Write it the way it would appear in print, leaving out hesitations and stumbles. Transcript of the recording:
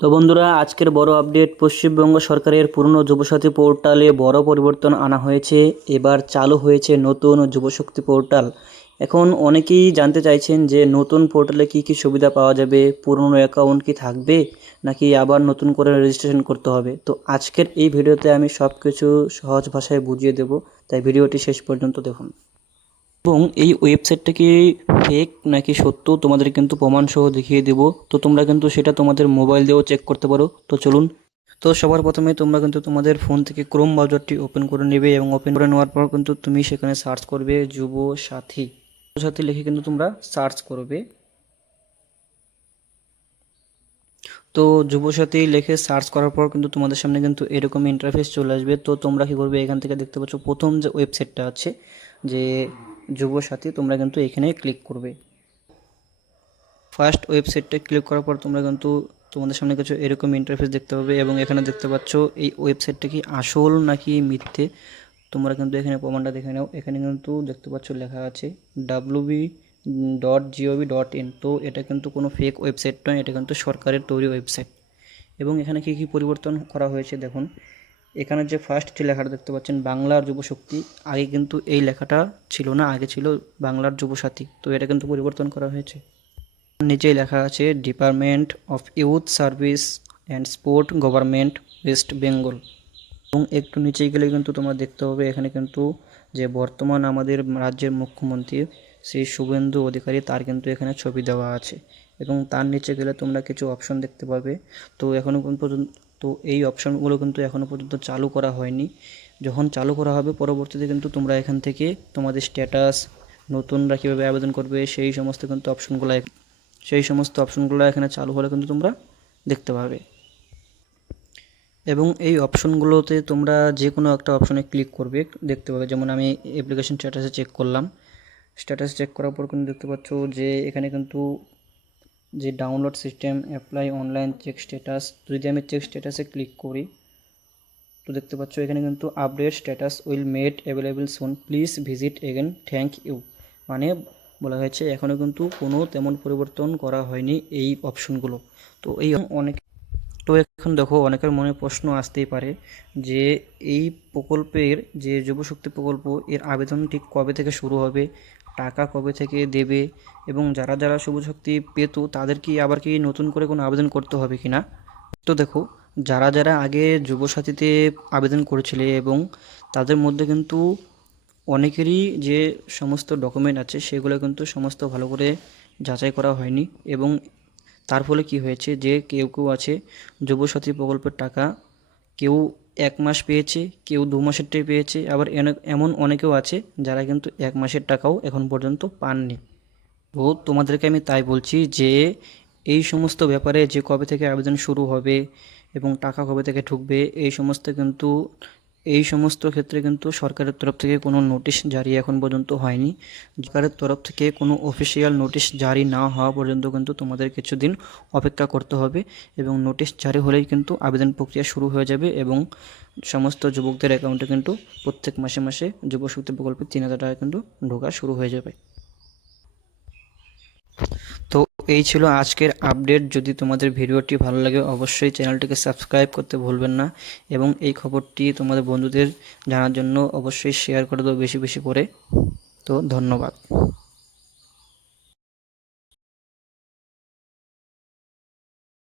তো বন্ধুরা, আজকের বড় আপডেট, পশ্চিমবঙ্গ সরকারের পুরনো যুবসাথী পোর্টালে বড় পরিবর্তন আনা হয়েছে। এবার চালু হয়েছে নতুন যুবশক্তি পোর্টাল। এখন অনেকেই জানতে চাইছেন যে নতুন পোর্টালে কি কি সুবিধা পাওয়া যাবে, পুরনো অ্যাকাউন্ট কি থাকবে নাকি আবার নতুন করে রেজিস্ট্রেশন করতে হবে। তো আজকের এই ভিডিওতে আমি সব কিছু সহজ ভাষায় বুঝিয়ে দেব, তাই ভিডিওটি শেষ পর্যন্ত দেখুন। এবং এই ওয়েবসাইটটা কি ফেক নাকি সত্য তোমাদের কিন্তু প্রমাণ সহ দেখিয়ে দেব। তো তোমরা কিন্তু সেটা তোমাদের মোবাইল দিয়েও চেক করতে পারো। তো চলুন। তো সবার প্রথমে তোমরা কিন্তু তোমাদের ফোন থেকে ক্রোম ব্রাউজারটি ওপেন করে নেবে এবং ওপেন করে নেওয়ার পর কিন্তু তুমি সেখানে সার্চ করবে যুব সাথী। যুব সাথী লিখে কিন্তু তোমরা সার্চ করবে। তো যুবসাথী লিখে সার্চ করার পর কিন্তু তোমাদের সামনে কিন্তু এরকম ইন্টারফেস চলে আসবে। তো তোমরা কী করবে, এখান থেকে দেখতে পাচ্ছ প্রথম যে ওয়েবসাইটটা আছে যে যুবসাথী, তোমরা কিন্তু এখানে ক্লিক করবে। ফার্স্ট ওয়েবসাইটটা ক্লিক করার পর তোমরা কিন্তু তোমাদের সামনে কিছু এরকম ইন্টারফেস দেখতে পাবে এবং এখানে দেখতে পাচ্ছ এই ওয়েবসাইটটা কি আসল নাকি মিথ্যে। তোমরা কিন্তু এখানে প্রমাণটা দেখে নাও। এখানে কিন্তু দেখতে পাচ্ছ লেখা আছে www.gov.in। তো এটা কিন্তু কোনো ফেক ওয়েবসাইট নয়, এটা কিন্তু সরকারের তৈরি ওয়েবসাইট। এবং এখানে কী কী পরিবর্তন করা হয়েছে দেখুন। এখানে যে ফার্স্ট যে লেখাটা দেখতে পাচ্ছেন বাংলার যুবশক্তি, আগে কিন্তু এই লেখাটা ছিল না, আগে ছিল বাংলার যুবসাথী। তো এটা কিন্তু পরিবর্তন করা হয়েছে। নিচেই লেখা আছে department of youth service and sport, government, West Bengal. এবং একটু নিচেই গেলে কিন্তু তোমরা দেখতে পাবে এখানে কিন্তু যে বর্তমান আমাদের রাজ্যের মুখ্যমন্ত্রী শ্রী শুভেন্দু অধিকারী, তার কিন্তু এখানে ছবি দেওয়া আছে। এবং তার নিচে গেলে তোমরা কিছু অপশন দেখতে পাবে। তো এখনও পর্যন্ত তো এই অপশনগুলো কিন্তু এখনও পর্যন্ত চালু করা হয়নি। যখন চালু করা হবে পরবর্তীতে কিন্তু তোমরা এখান থেকে তোমাদের স্ট্যাটাস, নতুনরা কীভাবে আবেদন করবে সেই সমস্ত অপশনগুলো এখানে চালু হলে কিন্তু তোমরা দেখতে পাবে। এবং এই অপশনগুলোতে তোমরা যে কোনো একটা অপশনে ক্লিক করবে, দেখতে পাবে। যেমন আমি অ্যাপ্লিকেশন স্ট্যাটাসে চেক করলাম। স্ট্যাটাস চেক করার পর কিন্তু দেখতে পাচ্ছ যে এখানে কিন্তু যে download system apply online check status, যদি আমি চেক স্ট্যাটাসে ক্লিক করি তো দেখতে পাচ্ছ এখানে কিন্তু update status will made available soon, please visit again, thank you. মানে বলা হয়েছে এখনও কিন্তু কোনো তেমন পরিবর্তন করা হয়নি এই অপশনগুলো। তো এই অনেক তো এখন দেখো, অনেকের মনে প্রশ্ন আসতেই পারে যে এই প্রকল্পের যে যুবশক্তি প্রকল্প, এর আবেদন ঠিক কবে থেকে শুরু হবে, টাকা কবে থেকে দেবে, এবং যারা যারা যুবশক্তি পেত তাদের কি আবার কি নতুন করে কোনো আবেদন করতে হবে কি না। তো দেখো, যারা যারা আগে যুবসাথীতে আবেদন করেছিলে এবং তাদের মধ্যে কিন্তু অনেকেরই যে সমস্ত ডকুমেন্ট আছে সেগুলো কিন্তু সমস্ত ভালো করে যাচাই করা হয়নি। এবং তার ফলে কি হয়েছে যে কেউ কেউ আছে যুবসাথী প্রকল্পের টাকা কেউ 1 মাস পেয়েছে, কেউ 2 মাসেরটাই পেয়েছে, আবার এমন অনেকেও আছে যারা কিন্তু 1 মাসের টাকাও এখন পর্যন্ত পাননি। তো তোমাদেরকে আমি তাই বলছি যে এই সমস্ত ব্যাপারে যে কবে থেকে আবেদন শুরু হবে এবং টাকা কবে থেকে ঢুকবে এই সমস্ত ক্ষেত্রে কিন্তু সরকারের তরফ থেকে কোনো নোটিশ জারি এখন পর্যন্ত হয়নি। সরকারের তরফ থেকে কোনো অফিসিয়াল নোটিশ জারি না হওয়া পর্যন্ত কিন্তু তোমাদের কিছুদিন অপেক্ষা করতে হবে। এবং নোটিশ জারি হলেই কিন্তু আবেদন প্রক্রিয়া শুরু হয়ে যাবে এবং সমস্ত যুবকদের অ্যাকাউন্টে কিন্তু প্রত্যেক মাসে মাসে যুবশক্তি প্রকল্পে 3,000 টাকা কিন্তু ঢোকা শুরু হয়ে যাবে। তো এই ছিল আজকের আপডেট। যদি তোমাদের ভিডিওটি ভালো লাগে অবশ্যই চ্যানেলটিকে সাবস্ক্রাইব করতে ভুলবেন না এবং এই খবরটি তোমাদের বন্ধুদের জানার জন্য অবশ্যই শেয়ার করে দাও বেশি বেশি করে। তো ধন্যবাদ।